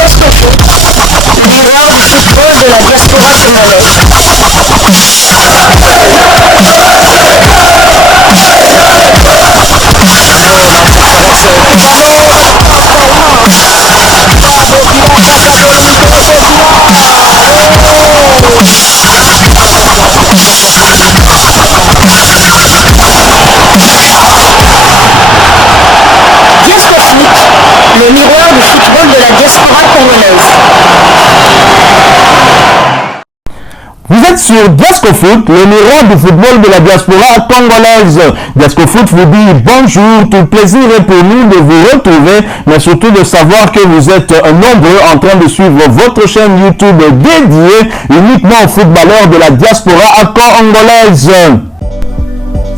Diascofoot, miroir du football de la diaspora congolaise. Le miroir du football de la diaspora congolaise. Vous êtes sur Diascofoot, le miroir du football de la diaspora congolaise. Diascofoot vous dit bonjour, tout plaisir est pour nous de vous retrouver, mais surtout de savoir que vous êtes nombreux en train de suivre votre chaîne YouTube dédiée uniquement aux footballeurs de la diaspora congolaise.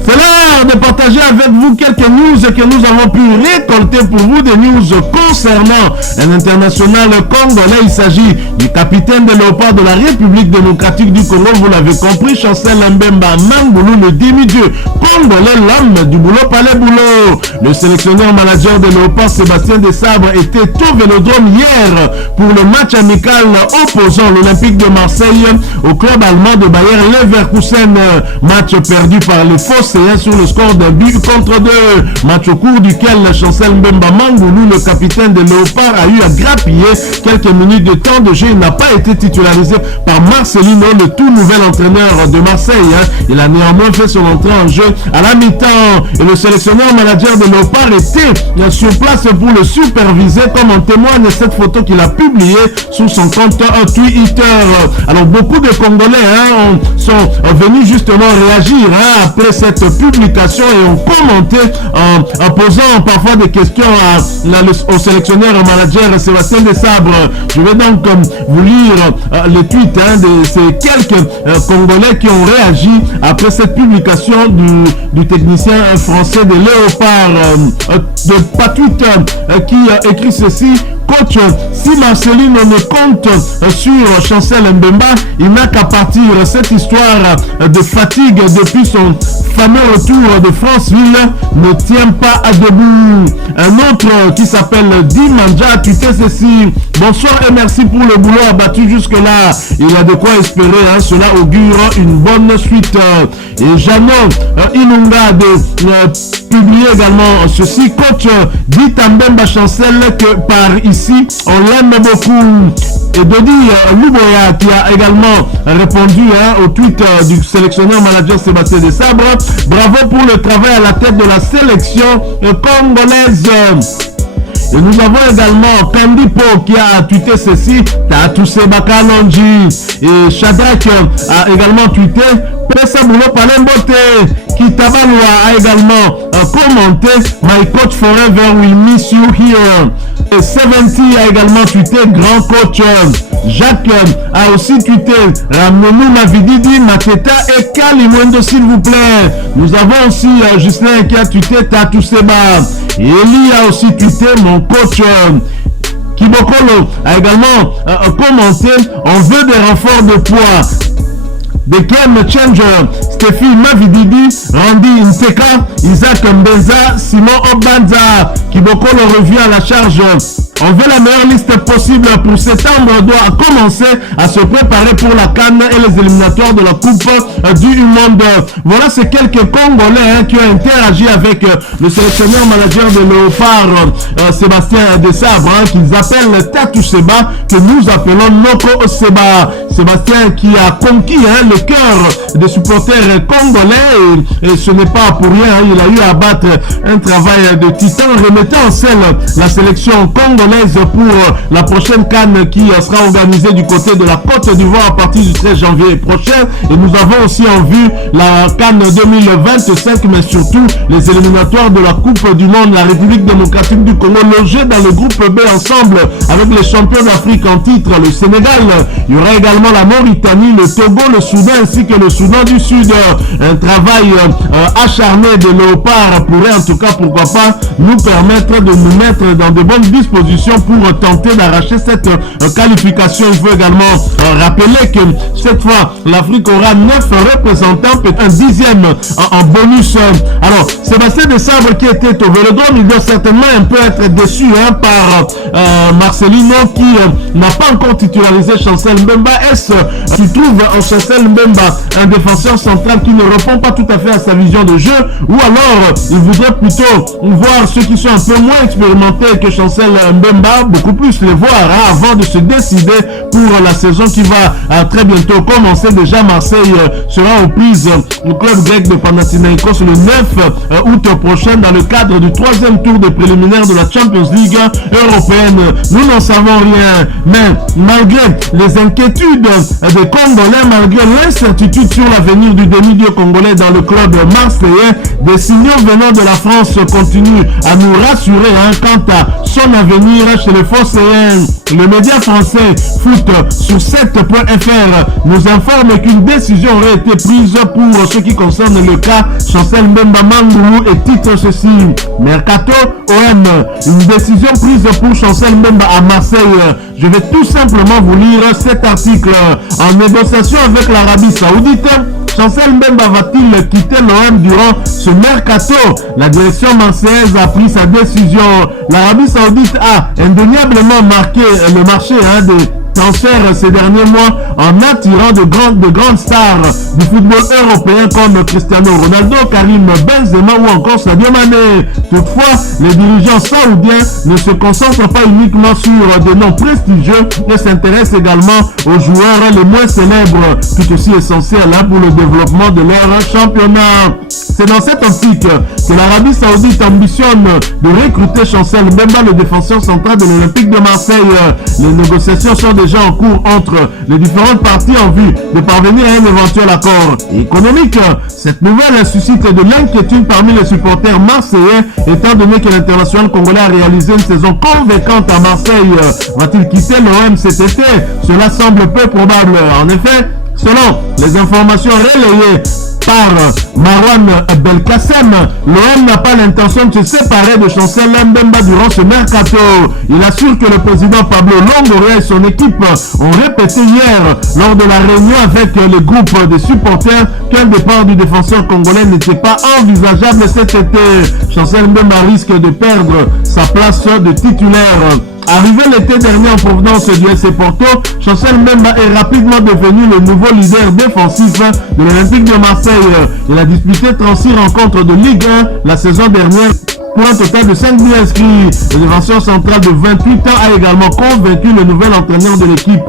C'est l'heure de partager avec vous quelques news que nous avons pu récolter pour vous, des news concernant un international congolais. Il s'agit du capitaine de Léopard de la République démocratique du Congo, vous l'avez compris, Chancel Mbemba Mangulu, le demi-dieu congolais, l'homme du boulot palais boulot. Le sélectionneur manager de Léopard, Sébastien Desabre, était au Vélodrome hier pour le match amical opposant l'Olympique de Marseille au club allemand de Bayer Leverkusen. Match perdu par les Phocéens sur le score d'un but contre 2. Match au cours duquel Chancel Mbemba Mangulu, le capitaine de Léopard, a eu à grappiller quelques minutes de temps de jeu. Il n'a pas été titularisé par Marcelino, le tout nouvel entraîneur de Marseille. Il a néanmoins fait son entrée en jeu à la mi-temps. Et le sélectionneur manager de Léopard était sur place pour le superviser, comme en témoigne cette photo qu'il a publiée sur son compte Twitter. Alors beaucoup de Congolais sont venus justement réagir après cette publication et ont commenté en posant parfois des questions au sélectionneur manager Sébastien Desabre. Je vais donc vous lire les tweets de ces quelques Congolais qui ont réagi après cette publication du technicien français de Léopard, de Patwit, qui écrit ceci. Coach, si Marcelino ne compte sur Chancel Mbemba, il n'a qu'à partir. Cette histoire de fatigue depuis son fameux retour de Franceville ne tient pas à debout. Un autre qui s'appelle Dimanja a tweeté ceci. Bonsoir et merci pour le boulot abattu jusque-là. Il a de quoi espérer, cela augure une bonne suite. Et Jano Inunga de publier également ceci. Coach, dit à Mbemba Chancel que par ici, on l'aime beaucoup. Et Dodi Luboya qui a également répondu au tweet du sélectionneur manager Sébastien Desabre. Bravo pour le travail à la tête de la sélection congolaise. Et nous avons également Kandipo qui a tweeté ceci. Tatou Bakalonji. Et Shadrach a également tweeté. Pesa Boulot Palembote. Kitabalwa a également commenté. My coach forever, we miss you here. Et 70 a également tweeté. Grand coach. Jacques a aussi tweeté. Ramenez-nous Mavididi, Mateta et Kalimwendo s'il vous plaît. Nous avons aussi Justin qui a tweeté Tatou Seba. Et Eli a aussi tweeté mon coach. Kibokolo a également commenté. On veut des renforts de poids. The Game Changer, Stéphie Mavididi, Randy Nteka, Isaac Mbenza, Simon Obanza. Kibokolo revient à la charge. On veut la meilleure liste possible pour septembre. On doit commencer à se préparer pour la CAN et les éliminatoires de la Coupe du Monde. Voilà ces quelques Congolais qui ont interagi avec le sélectionneur manager de Léopard, Sébastien Desabre, qu'ils appellent Tatou Seba, que nous appelons Noko Seba. Sébastien qui a conquis le cœur des supporters congolais et ce n'est pas pour rien. Il a eu à battre un travail de titan, remettant en scène la sélection congolaise pour la prochaine CAN qui sera organisée du côté de la Côte d'Ivoire à partir du 13 janvier prochain. Et nous avons aussi en vue la CAN 2025, mais surtout les éliminatoires de la Coupe du Monde, la République démocratique du Congo, logée dans le groupe B ensemble avec les champions d'Afrique en titre, le Sénégal. Il y aura également la Mauritanie, le Togo, le Soudan ainsi que le Soudan du Sud. Un travail acharné de Léopard pourrait en tout cas, pourquoi pas, nous permettre de nous mettre dans de bonnes dispositions conditions pour tenter d'arracher cette qualification. Il faut également rappeler que cette fois, l'Afrique aura 9 représentants, peut-être un 10e en bonus. Alors, Sébastien Desabre qui était au Vélodrome, il doit certainement un peu être déçu par Marcelino qui n'a pas encore titularisé Chancel Mbemba. Est-ce tu trouves en Chancel Mbemba un défenseur central qui ne répond pas tout à fait à sa vision de jeu, ou alors il voudrait plutôt voir ceux qui sont un peu moins expérimentés que Chancel Mbemba, beaucoup plus les voir avant de se décider pour la saison qui va très bientôt commencer. Déjà Marseille sera aux prises au club grec de Panathinaikos le 9 août prochain dans le cadre du 3e tour des préliminaires de la Champions League européenne. Nous n'en savons rien, mais malgré les inquiétudes des Congolais, malgré l'incertitude sur l'avenir du demi-dieu congolais dans le club marseillais, des signaux venant de la France continuent à nous rassurer quant à son avenir chez les Phocéens. Le média français Foot sur 7.fr nous informe qu'une décision aurait été prise pour ce qui concerne le cas Chancel Mbemba Mangoulou et titre ceci: Mercato OM, une décision prise pour Chancel Mbemba à Marseille. Je vais tout simplement vous lire cet article. En négociation avec l'Arabie Saoudite, Chancel Mbemba va-t-il quitter l'OM durant ce mercato? La direction marseillaise a pris sa décision. L'Arabie Saoudite a indéniablement marqué le marché des transferts ces derniers mois en attirant de grandes stars du football européen comme Cristiano Ronaldo, Karim Benzema ou encore Sadio Mané. Toutefois, les dirigeants saoudiens ne se concentrent pas uniquement sur des noms prestigieux et s'intéressent également aux joueurs les moins célèbres, tout aussi essentiels pour le développement de leur championnat. C'est dans cette optique que l'Arabie Saoudite ambitionne de recruter Chancel Mbemba, le défenseur central de l'Olympique de Marseille. Les négociations sont déjà en cours entre les différentes parties en vue de parvenir à un éventuel accord économique. Cette nouvelle suscite de l'inquiétude parmi les supporters marseillais, étant donné que l'international congolais a réalisé une saison convaincante à Marseille. Va-t-il quitter l'OM cet été? Cela semble peu probable. En effet, selon les informations relayées par Marwan Belkacem, l'OM n'a pas l'intention de se séparer de Chancel Mbemba durant ce mercato. Il assure que le président Pablo Longoria et son équipe ont répété hier lors de la réunion avec les groupes de supporters qu'un départ du défenseur congolais n'était pas envisageable cet été. Chancel Mbemba risque de perdre sa place de titulaire. Arrivé l'été dernier en provenance du FC Porto, Chancel Mbemba est rapidement devenu le nouveau leader défensif de l'Olympique de Marseille. Il a disputé 36 rencontres de Ligue 1 la saison dernière pour un total de 5 buts inscrits. Le défenseur central de 28 ans a également convaincu le nouvel entraîneur de l'équipe,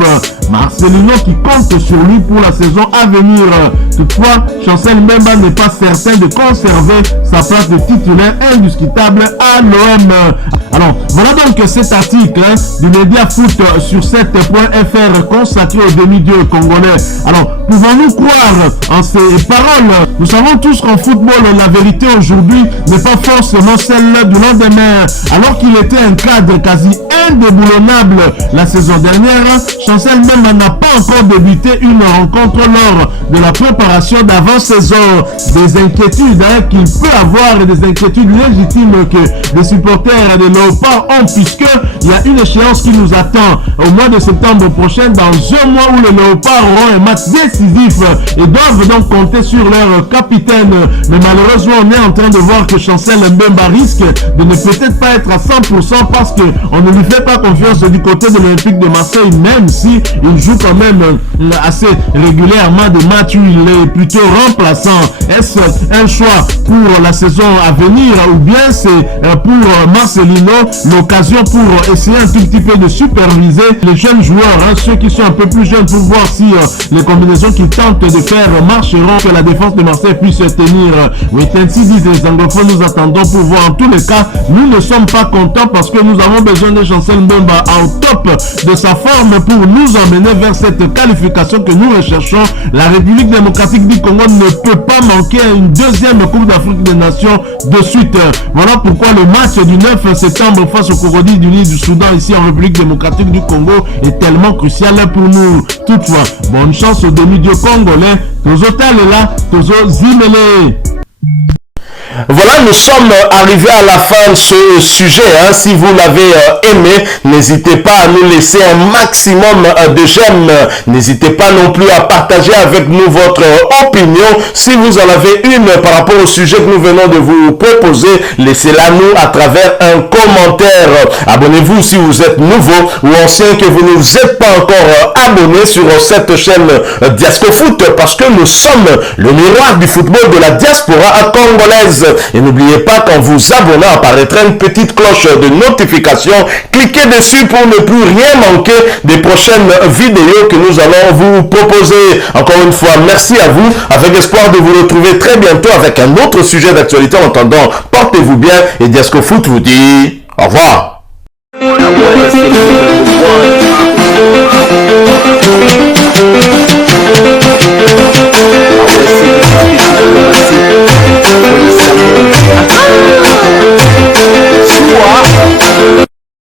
Marcelino, qui compte sur lui pour la saison à venir. Toutefois, Chancel Mbemba n'est pas certain de conserver sa place de titulaire indiscutable à l'OM. Alors, voilà donc cet article du média Foot sur 7.fr consacré au demi-dieu congolais. Alors, pouvons-nous croire en ces paroles? Nous savons tous qu'en football, la vérité aujourd'hui n'est pas forcément celle du lendemain. Alors qu'il était un cadre quasi indéboulonnable la saison dernière, Chancel Mbemba n'a pas encore débuté une rencontre lors de la préparation d'avant-saison. Des inquiétudes qu'il peut avoir et des inquiétudes légitimes que les supporters de Léopard ont, puisqu'il y a une échéance qui nous attend au mois de septembre prochain, dans un mois où les Léopards auront un match décisif et doivent donc compter sur leur capitaine. Mais malheureusement, on est en train de voir que Chancel Mbemba risque de ne peut-être pas être à 100% parce qu'on ne lui fait pas confiance du côté de l'Olympique de Marseille, même si il joue quand même assez régulièrement des matchs où il est plutôt remplaçant. Est-ce un choix pour la saison à venir, ou bien c'est pour Marcelino l'occasion pour essayer un tout petit peu de superviser les jeunes joueurs, ceux qui sont un peu plus jeunes, pour voir si les combinaisons qu'ils tentent de faire marcheront, que la défense de Marseille puisse tenir. Oui, ainsi disent les anglophones, nous attendons pour voir. En tous les cas, nous ne sommes pas contents parce que nous avons besoin de Chancel Mbemba au top de sa forme pour nous emmener vers cette qualification que nous recherchons. La République démocratique du Congo ne peut pas manquer une deuxième Coupe d'Afrique des Nations de suite. Voilà pourquoi le match du 9 septembre face au Crocodile du Nil du Soudan ici en République démocratique du Congo est tellement crucial pour nous. Toutefois, bonne chance aux demi-dieux congolais. Tozo Talela, Tozo Zimele. Voilà, nous sommes arrivés à la fin de ce sujet. Si vous l'avez aimé, n'hésitez pas à nous laisser un maximum de j'aime. N'hésitez pas non plus à partager avec nous votre opinion. Si vous en avez une par rapport au sujet que nous venons de vous proposer, laissez-la nous à travers un commentaire. Abonnez-vous si vous êtes nouveau ou ancien que vous ne vous êtes pas encore abonné sur cette chaîne Diasco Foot, parce que nous sommes le miroir du football de la diaspora congolaise. Et n'oubliez pas qu'en vous abonnant apparaîtra une petite cloche de notification. Cliquez dessus pour ne plus rien manquer des prochaines vidéos que nous allons vous proposer. Encore une fois, merci à vous, avec espoir de vous retrouver très bientôt avec un autre sujet d'actualité. En attendant, portez-vous bien et Diasco Foot vous dit au revoir.